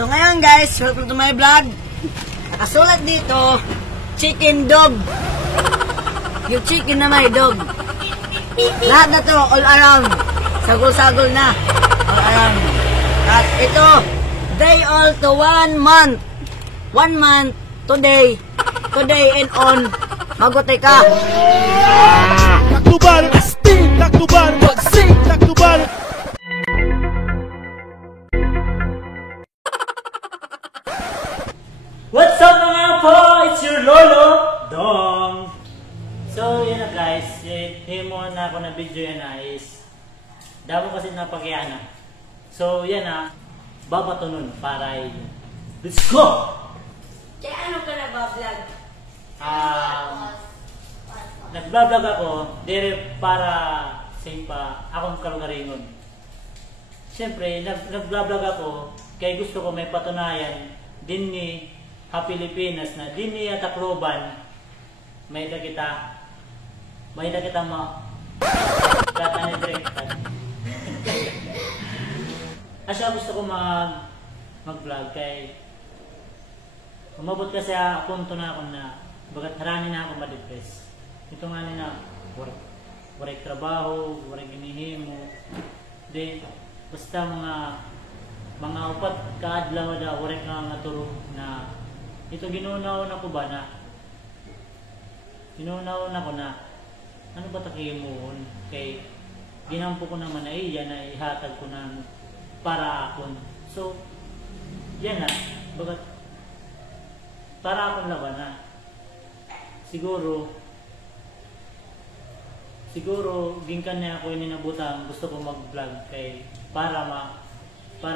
So ngayon guys, welcome to my vlog. Nakasulat dito, chicken dog. Yung chicken na may dog. Lahat na to, all around. Sagol-sagol na. All around. At ito, day all to 1 month. 1 month, today and on. Magote ka. Taktubar, astig, taktubar, magsig, taktubar. What's up mga po? It's your Lolo, Dong! So, yun na guys. Yung mo na ako na video yan na is damo kasi napagyan na. So, yan na. Babato nun para yun. Let's go! Kaya ano ka na ba vlog? Nag-vlog ako dire para sa akong kalugaringon. Siyempre, nag-vlog ako kaya gusto ko may patunayan din ni Pilipinas na din ni Tacloban may na kita Asya gusto ko mag-vlog kay umabot kasi punto na ako na bagat harani na ako ma-depress. Ito nga na waray trabaho, waray ginihimo. Di basta mga upat kaadlaw da waray ka naturo na ito ginunaw na ko ba na ginunaw na ko na ano ba takihimon kay ginampo ko naman na iya na ihatag ko na para akon. So yan na bagat para akong laban na siguro gingkan na ako ininabutan gusto ko mag-vlog kay para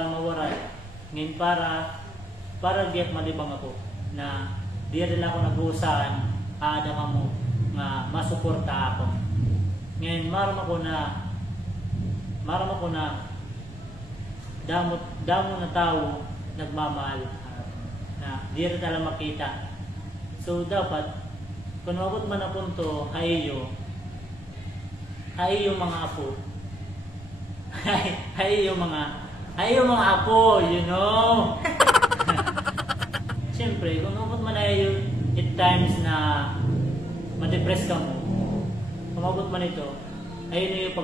mawaray ngayon para diat malibang ako na diya rin ako nag-uusaan aadama mo nga masuporta ako ngayon maram ako na damo na tao nagmamahal na di rin talang makita. So dapat kung mabot man na punto hayo mga apo hayo mga apo, you know. Siyempre kung mabot man na hayo at times na ma-depress ka mo kumabot man ito ayun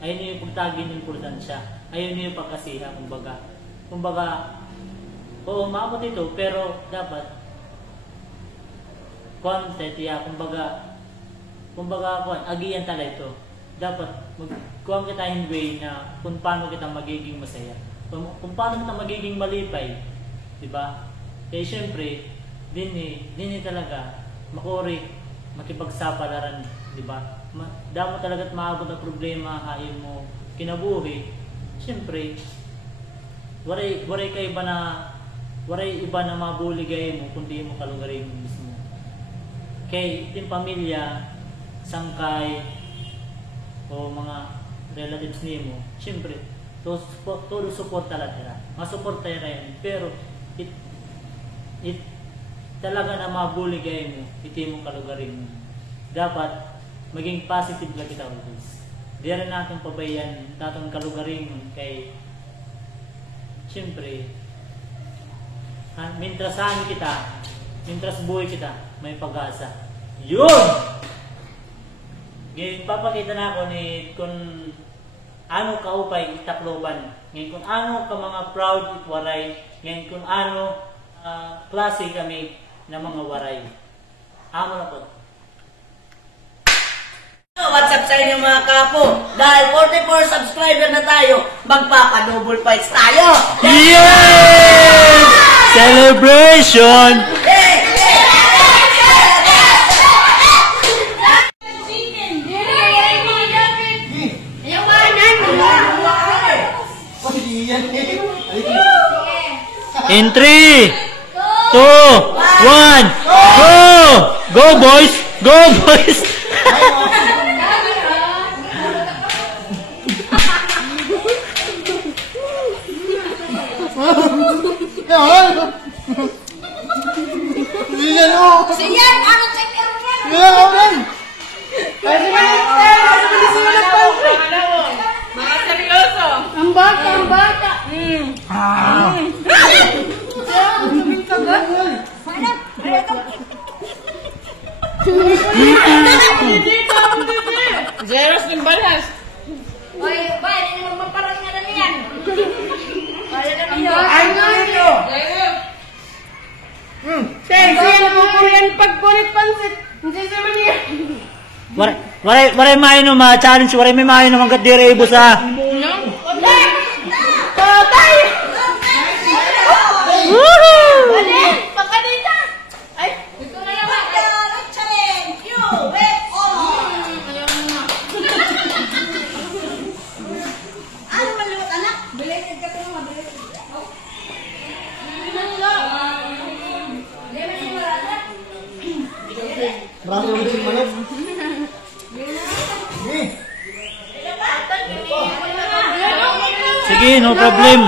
yung pagtagin ng importansya ayun yung pagkasiha kumbaga oo, maabot ito, pero dapat content, kumbaga agiyan tala ito. Dapat magkuhan kita in way na kung paano kita magiging masaya. Kung paano kita magiging malipay. Diba? Kaya syempre, din talaga makipagsapalaran. Diba? Damo talaga at maabot na problema, hain mo, kinabuhi. Syempre, waray iba na mabuligay mo kundi mo kalugarin mo mismo. Kay iting pamilya, sangkay, o mga relatives nimo, siyempre, todo support talaga. Masuporta yan. Pero, talaga na mabuligay mo, iti mo kalugarin mo. Dapat, maging positive lang kita always. Di rin natin pabayan, tatong kalugarin mo, kay, siyempre, mintras buhay kita, may pag-asa. Yun! Ngayon, papakita na ako kung ano kaupay Tacloban. Ngayon, kung ano ka mga proud itwaray. Ngayon, kung ano klase kami na mga waray. Amo na po. What's up sa inyo mga kapo? Dahil 44 subscriber na tayo, magpapa-double fights tayo! Yes! Celebration! In 3, 2, 1, go! Go boys! Go boys! Siyan! Ano check yan? Mga seryoso. Ang bata, ang bata. Zeros ng balas. Oy, bay, hindi mo maparang nga lang yan. Kaya na kayo. Ay, nyo! Sige, namukulian pagkulit pansit. Hindi naman niya. Waray mainom ha, challenge, waray may mainom hanggat di reibos ha. Patay! Woohoo! Pagkanita! Ay, ito na naman. Challenge! You bet all! Ano maluot, anak? Belated ka ito, mabilis. Marami ulit yung manok. Sige, no problem.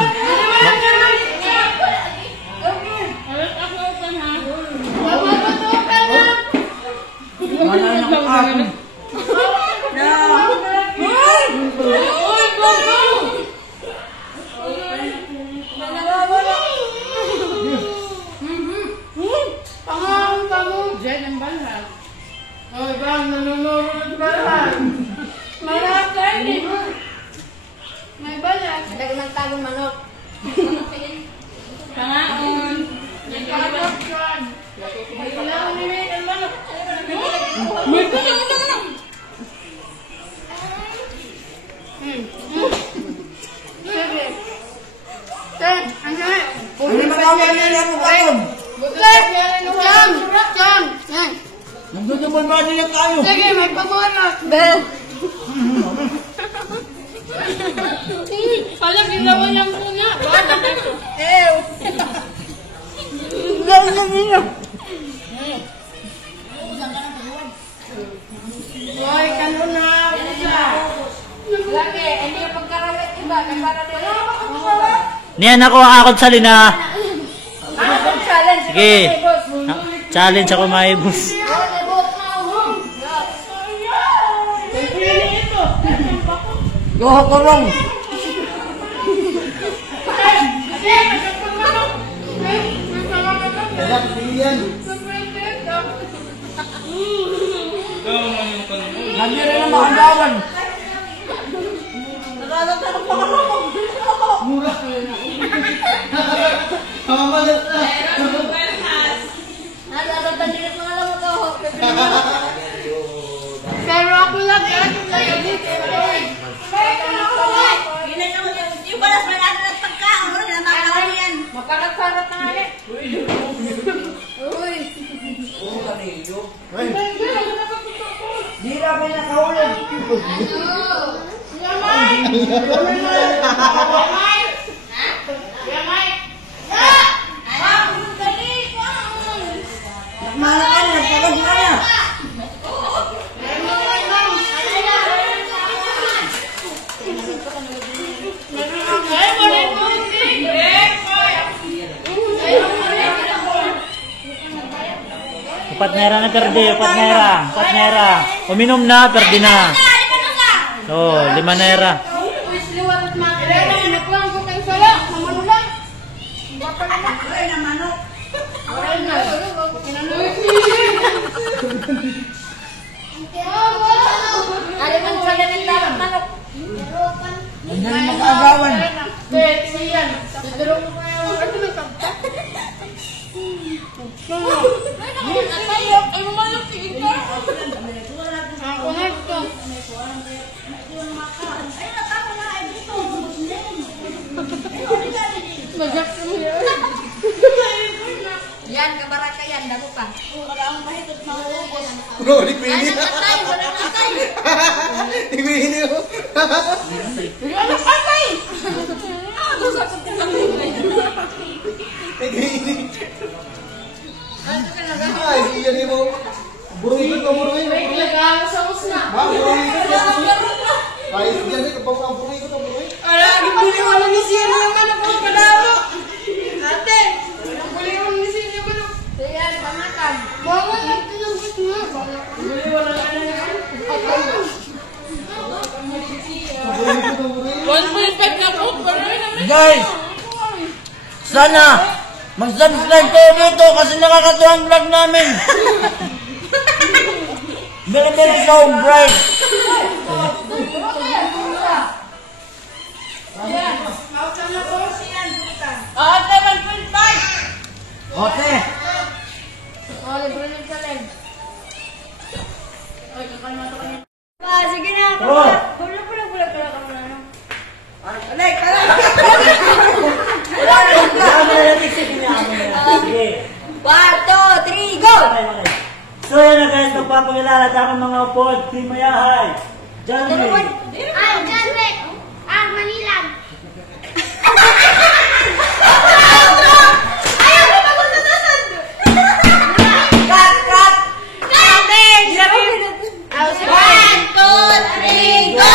Diyan ang balas. Ay, bang nanunod ang balas. Marap tayo din. May balas. Lagi ng tagong manok. Pangaon. May balas dyan. Kailangan nila ang manok. May balas. Sige. Ten, ang sabi. Ano marami ang yan mo kayo? Bukas, jam, jam, yan. Nagdudubol ba nila tayo? Sige, may pamunas. Pala, ginawa lang po niya. Bala na ito. Ew. Gawin na ninyo. Hoy, kano na. Lagi, hindi yung pagkarawit iba. Para nila. Niyan ako akot sa lina. Ano pang challenge? Sige. Challenge ako maibos. Goho ko lang. Kaya pilihan. Lagi rin ang makagawan. Mura. Mamalit na. Pero ako lang, Yung balas may natin at pagkaon. Ano na makakaroon yan? Makakasarap na nga eh. Uy. Di na kayo nakahulog. Yamay! Yamay! Mana ka na, pagod ka na. Upat naira na perdi, upat naira. Uminom na, perdi na. Oh, 5 naira. Ay, na manok. Ano man sa ganun dapat manok? Ang galing makagawan. Yan, kabaraka yan, damo pa. Bro, di ko ini. Patay, wala patay. Di ko ini. Ay, iyan mo. Buruin ko, buruin. Ba, buruin ko. Ay, iyan ko, buruin ko, buruin. Guys, sana mag-subscribe kayo dito kasi nakakatuwa ang vlog namin. Very so bright. Ate, 1.5. Okay. Sige na. Oh. Bulag ka na ano. Alay, alay. Sige. 1, 2, 3, go! So yun na guys, magpapakilala sa aking mga upod, Team Mayahay. John Ray. John Ray. Manilang. Cut, cut. 1, 2, 3, go!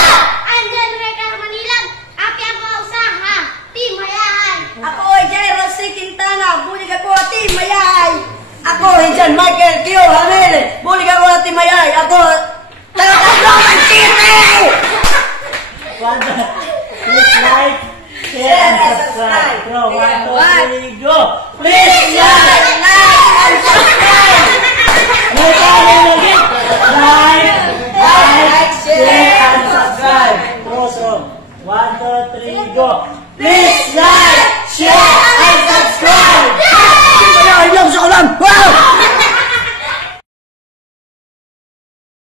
John Ray Manilang. Api ang kausaha. Team Mayahay. Ako ay Jairo C. Quintana. Bulig ako at Team Mayahay. Ako ay John Michael Q. Hamil. Bulig ako at Team Mayahay. Ako talaga ng Team Mayahay. Please like, share, and subscribe. Go, 1, 2, 3, go. Please like and subscribe. May kami lagi. Like, share, and subscribe. Also, 1, 2, 3, go. Please like, share, and subscribe. Team Mayahay lang sa ulan. Wow!